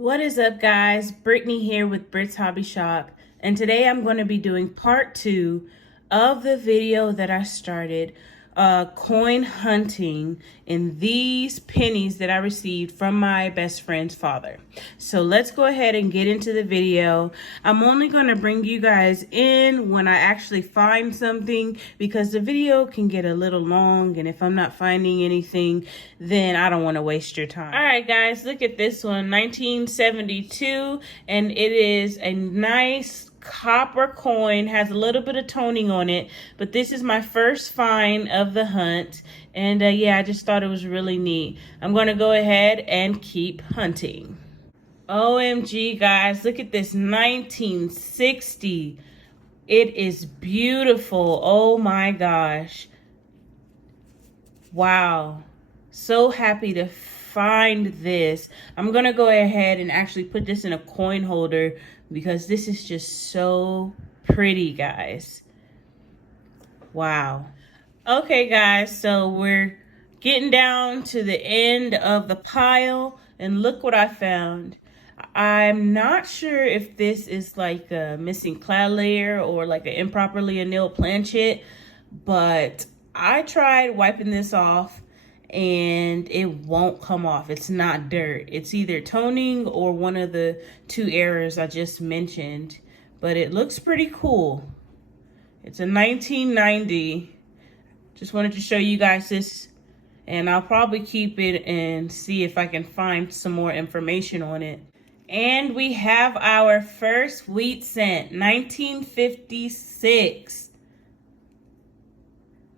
What is up, guys? Brittany here with Britt's Hobby Shop, and today I'm going to be doing part 2 of the video that I started coin hunting in these pennies that I received from my best friend's father. So let's go ahead and get into the video. I'm only going to bring you guys in when I actually find something, because the video can get a little long, and if I'm not finding anything, then I don't want to waste your time. All right, guys, look at this one, 1972, and it is a nice copper coin, has a little bit of toning on it, but this is my first find of the hunt, and yeah, I just thought it was really neat. I'm going to go ahead and keep hunting. OMG, guys, look at this 1960. It is beautiful. Oh my gosh. Wow. So happy to find this. I'm going to go ahead and actually put this in a coin holder because this is just so pretty, guys. Wow. Okay, guys, so we're getting down to the end of the pile, and look what I found. I'm not sure if this is like a missing clad layer or like an improperly annealed planchet, but I tried wiping this off and it won't come off. It's not dirt. It's either toning or one of the two errors I just mentioned, but it looks pretty cool. It's a 1990. Just wanted to show you guys this, and I'll probably keep it and see if I can find some more information on it. And we have our first wheat cent, 1956.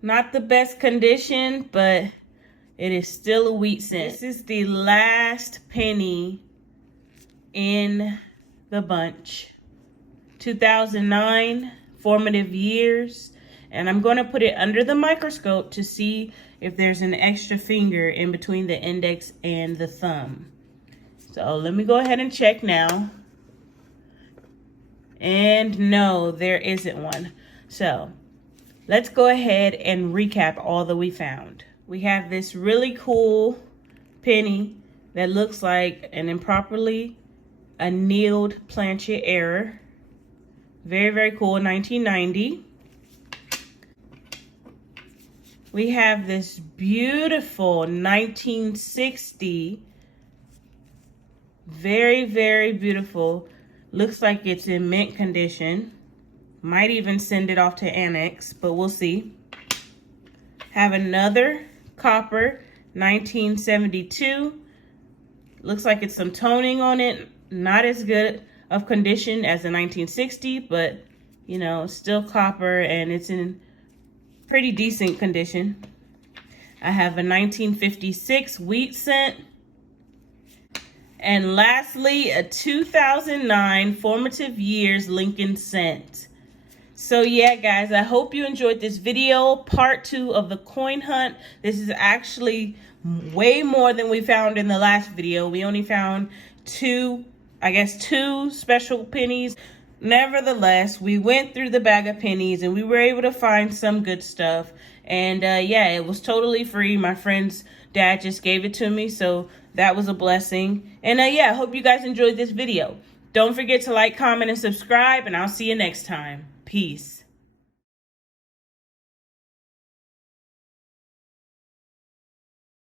Not the best condition, but it is still a wheat cent. This is the last penny in the bunch. 2009, formative years. And I'm going to put it under the microscope to see if there's an extra finger in between the index and the thumb. So let me go ahead and check now. And no, there isn't one. So let's go ahead and recap all that we found. We have this really cool penny that looks like an improperly annealed planchet error. Very, very cool, 1990. We have this beautiful 1960. Very, very beautiful. Looks like it's in mint condition. Might even send it off to Annex, but we'll see. Have another copper, 1972. Looks like it's some toning on it. Not as good of condition as the 1960, but you know, still copper, and it's in pretty decent condition. I have a 1956 wheat cent. And lastly, a 2009 formative years Lincoln cent. So yeah, guys, I hope you enjoyed this video, part 2 of the coin hunt. This is actually way more than we found in the last video. We only found two special pennies. Nevertheless, we went through the bag of pennies and we were able to find some good stuff. And yeah, it was totally free. My friend's dad just gave it to me, so that was a blessing. And yeah, I hope you guys enjoyed this video. Don't forget to like, comment, and subscribe, and I'll see you next time. Peace.